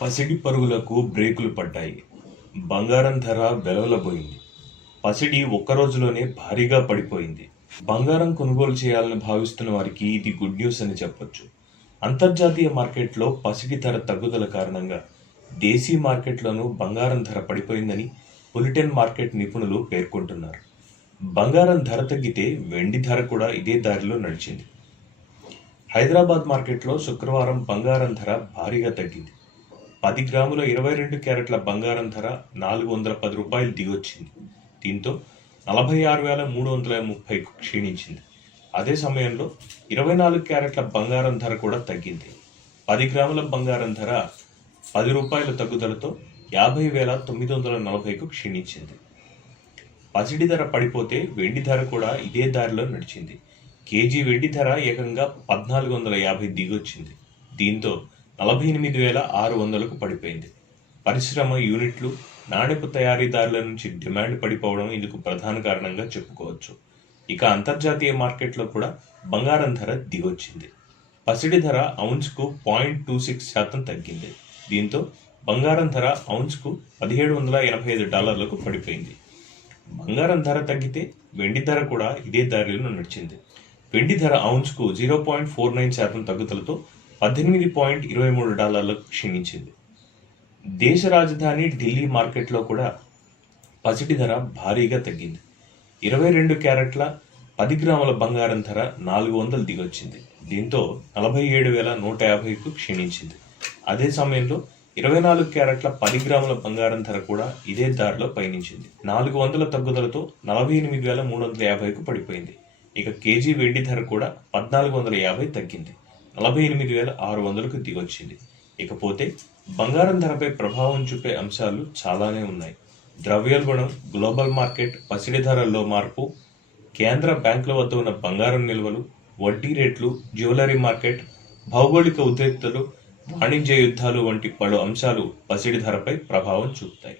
పసిడి పరుగులకు బ్రేకులు పడ్డాయి. బంగారం ధర వెలవెలబోయింది. పసిడి ఒక్క రోజులోనే భారీగా పడిపోయింది. బంగారం కొనుగోలు చేయాలని భావిస్తున్న వారికి ఇది గుడ్ న్యూస్ అని చెప్పొచ్చు. అంతర్జాతీయ మార్కెట్లో పసిడి ధర తగ్గుదల కారణంగా దేశీ మార్కెట్లోనూ బంగారం ధర పడిపోయిందని బులిటెన్ మార్కెట్ నిపుణులు పేర్కొంటున్నారు. బంగారం ధర తగ్గితే వెండి ధర కూడా ఇదే దారిలో నడిచింది. హైదరాబాద్ మార్కెట్లో శుక్రవారం బంగారం ధర భారీగా తగ్గింది. 10 గ్రాముల 22 క్యారెట్ల బంగారం ధర $410 దిగొచ్చింది. దీంతో 46,330కు క్షీణించింది. అదే సమయంలో 24 క్యారెట్ల బంగారం ధర కూడా తగ్గింది. 10 గ్రాముల బంగారం ధర ₹10 తగ్గుదలతో 50,940కు క్షీణించింది. పసిడి ధర పడిపోతే వెండి ధర కూడా ఇదే దారిలో నడిచింది. కేజీ వెండి ధర ఏకంగా 1,450 దిగొచ్చింది. దీంతో 48,600కు పడిపోయింది. పరిశ్రమ యూనిట్లు, నాణెపు తయారీదారుల నుంచి డిమాండ్ పడిపోవడం ఇందుకు ప్రధాన కారణంగా చెప్పుకోవచ్చు. ఇక అంతర్జాతీయ మార్కెట్లో కూడా బంగారం ధర దిగొచ్చింది. పసిడి ధర ఔన్స్కు 0.26% తగ్గింది. దీంతో బంగారం ధర ఔన్స్కు $1,785కు పడిపోయింది. బంగారం ధర తగ్గితే వెండి ధర కూడా ఇదే దారిలో నడిచింది. వెండి ధర ఔన్స్కు 0.49% తగ్గుదలతో $18.23లకు క్షీణించింది. దేశ రాజధాని ఢిల్లీ మార్కెట్లో కూడా పసిడి ధర భారీగా తగ్గింది. 22 క్యారెట్ల 10 గ్రాముల బంగారం ధర $400 దిగొచ్చింది. దీంతో 47,150కు క్షీణించింది. అదే సమయంలో 24 క్యారెట్ల 10 గ్రాముల బంగారం ధర కూడా ఇదే దారిలో పయనించింది. 400 తగ్గుదలతో 48,350కు పడిపోయింది. ఇక కేజీ వెండి ధర కూడా 1,450 తగ్గింది. 48,600కు దిగొచ్చింది. ఇకపోతే బంగారం ధరపై ప్రభావం చూపే అంశాలు చాలానే ఉన్నాయి. ద్రవ్యోల్బణం, గ్లోబల్ మార్కెట్, పసిడి ధరల్లో మార్పు, కేంద్ర బ్యాంకుల వద్ద ఉన్న బంగారం నిల్వలు, వడ్డీ రేట్లు, జ్యువెలరీ మార్కెట్, భౌగోళిక ఉద్రిక్తతలు, వాణిజ్య యుద్ధాలు వంటి పలు అంశాలు పసిడి ధరపై ప్రభావం చూపుతాయి.